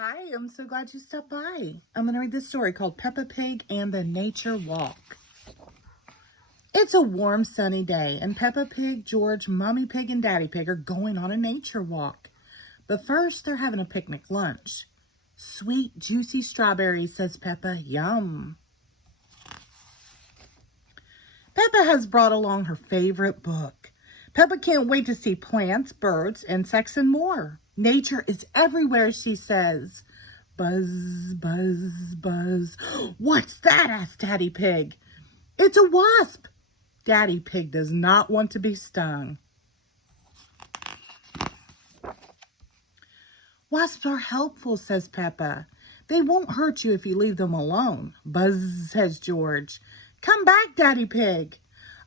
Hi, I'm so glad you stopped by. I'm going to read this story called Peppa Pig and the Nature Walk. It's a warm, sunny day, and Peppa Pig, George, Mommy Pig, and Daddy Pig are going on a nature walk. But first, they're having a picnic lunch. Sweet, juicy strawberries, says Peppa. Yum. Peppa has brought along her favorite book. Peppa can't wait to see plants, birds, insects, and more. Nature is everywhere, she says. Buzz, buzz, buzz. What's that? Asked Daddy Pig. It's a wasp. Daddy Pig does not want to be stung. Wasps are helpful, says Peppa. They won't hurt you if you leave them alone. Buzz, says George. Come back, Daddy Pig.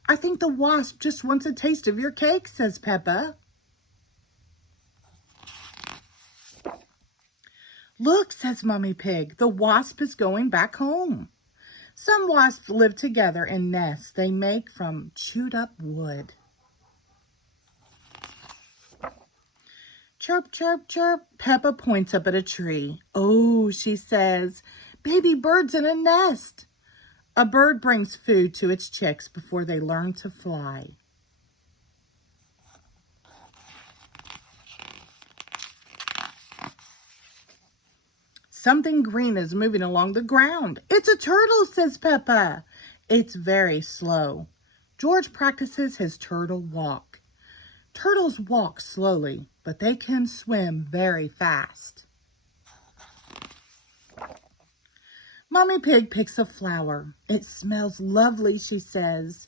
I think the wasp just wants a taste of your cake, says Peppa. Look, says Mommy Pig, the wasp is going back home. Some wasps live together in nests they make from chewed up wood. Chirp, chirp, chirp. Peppa points up at a tree. Oh, she says, baby bird's in a nest. A bird brings food to its chicks before they learn to fly. Something green is moving along the ground. It's a turtle, says Peppa. It's very slow. George practices his turtle walk. Turtles walk slowly, but they can swim very fast. Mommy Pig picks a flower. It smells lovely, she says.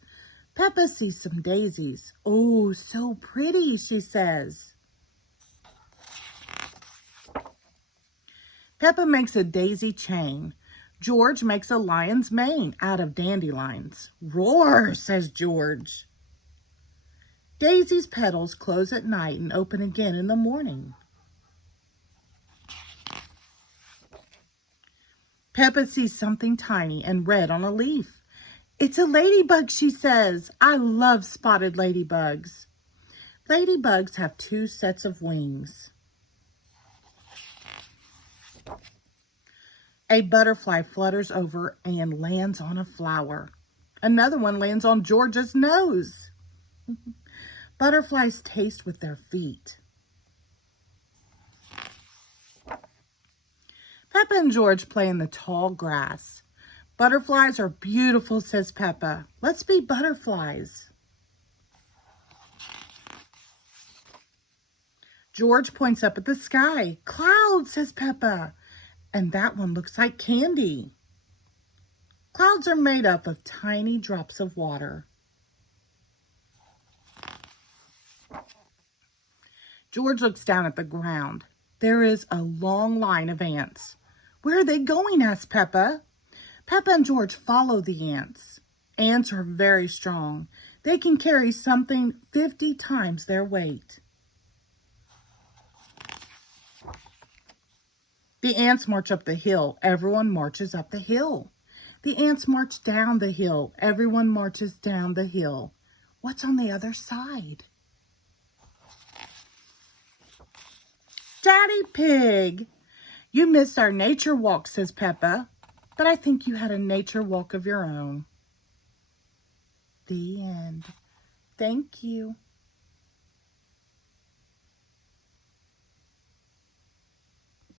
Peppa sees some daisies. Oh, so pretty, she says. Peppa makes a daisy chain. George makes a lion's mane out of dandelions. Roar, says George. Daisy's petals close at night and open again in the morning. Peppa sees something tiny and red on a leaf. It's a ladybug, she says. I love spotted ladybugs. Ladybugs have 2 sets of wings. A butterfly flutters over and lands on a flower. Another one lands on George's nose. Butterflies taste with their feet. Peppa and George play in the tall grass. Butterflies are beautiful, says Peppa. Let's be butterflies. George points up at the sky. Clouds, says Peppa. And that one looks like candy. Clouds are made up of tiny drops of water. George looks down at the ground. There is a long line of ants. Where are they going? Asked Peppa. Peppa and George follow the ants. Ants are very strong. They can carry something 50 times their weight. The ants march up the hill. Everyone marches up the hill. The ants march down the hill. Everyone marches down the hill. What's on the other side? Daddy Pig, you missed our nature walk, says Peppa, but I think you had a nature walk of your own. The end. Thank you.